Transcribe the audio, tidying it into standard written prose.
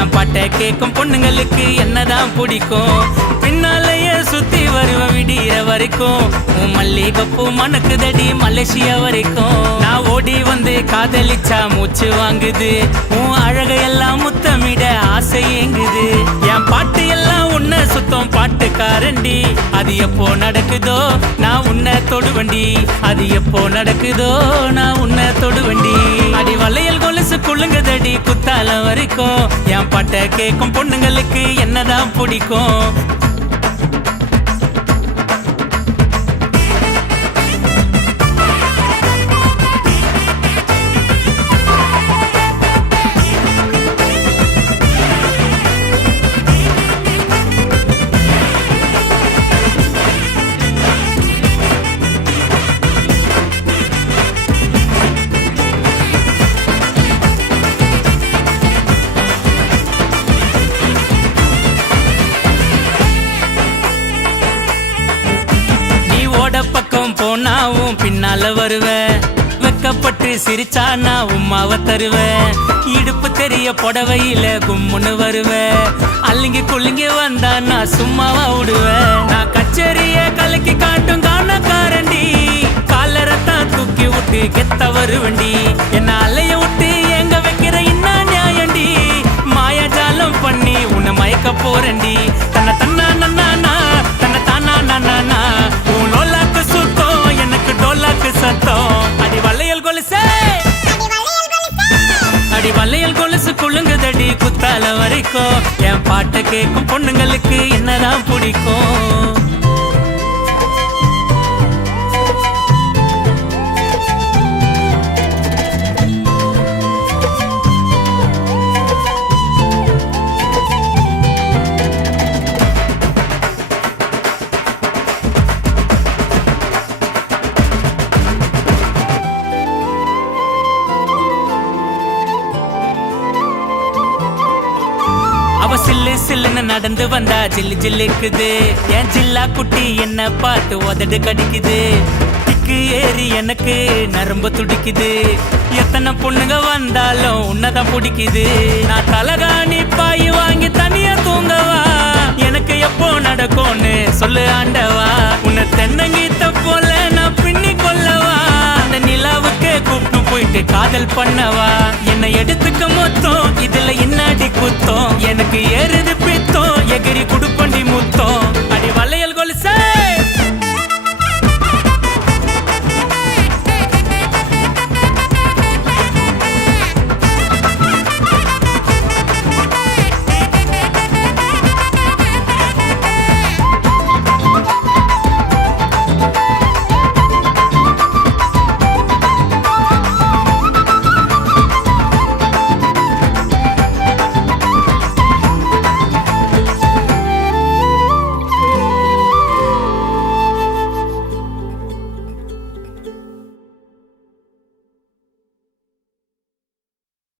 என் பாட்டை கேட்கும் பொண்ணுங்களுக்கு என்னதான் பிடிக்கும். பின்னாலேயே சுத்தி வருவ விடிய வரைக்கும். உன் மல்லிகைப்பூ மணக்குதடி மலேசியா வரைக்கும். நான் ஓடி வந்து காதலிச்சா மூச்சு வாங்குது. உன் அழகையெல்லாம் முத்தமிட ஆசை ஏங்குது. என் பாட்டு எல்லாம் உன்னை சுத்தம் பாட்டுக்காரண்டி. அது எப்போ நடக்குதோ நான் உன்னை தொடுவண்டி. அது எப்போ நடக்குதோ நான் உன்னை தொடுவண்டி. அடி வளையல் கொலுசு குலுங்குதடி குத்தால வரைக்கும். என் பாட்டை கேட்கும் பொண்ணுங்களுக்கு என்னதான் பிடிக்கும். பக்கம் போனாவும் பின்னால வருவேன். வெக்கப்பட்டு சிரிச்சா நான் உம்மாவ தருவேன். இடுப்பு தெரிய புடவையில கும்முன்னு வருவேன். அள்ளிங்கி குள்ளிங்கி வந்தா நான் சும்மாவா விடுவேன். நான் கச்சேரிய கலக்கி காட்டும் காணக்காரண்டி. காலரத்தான் தூக்கி விட்டு கெத்த வருவண்டி. என்ன அலைய விட்டு எங்க வைக்கிற இன்னா நியாயண்டி. மாயாஜாலம் பண்ணி உன்னை மயக்க போறண்டி. தன்னை தன்னா நன்னா தன்னை தானா நன்னா. அடி வளையல் கொலுசே அடி வளையல் கொலுசு குலுங்குதடி குத்தால வரைக்கும். என் பாட்டை கேட்கும் பொண்ணுங்களுக்கு என்னதான் பிடிக்கும். அவ சில்லு சில்லுன்னு நடந்து வந்தா ஜில்லு ஜில்லுக்குது. என் ஜில்லா குட்டி என்ன பார்த்து உதடு கடிக்குது. திக்கு ஏறி எனக்கு நரம்பு துடிக்குது. எத்தனை பொண்ணுங்க வந்தாலும் உன்னதான் பிடிக்குது. நான் தலகாணி பாய் வாங்கி தனியா தூங்கவா. எனக்கு எப்போ நடக்கும்னு சொல்லு ஆண்டவா. உன்னை தென்னங்கீத்த போல நான் பின்னி கொள்ளவா. அந்த நிலாவுக்கு கூப்பிட்டு போயிட்டு காதல் பண்ணவா. என்னை எடுத்துக்க மொத்தம் இதுல என்னடி குத்தம்.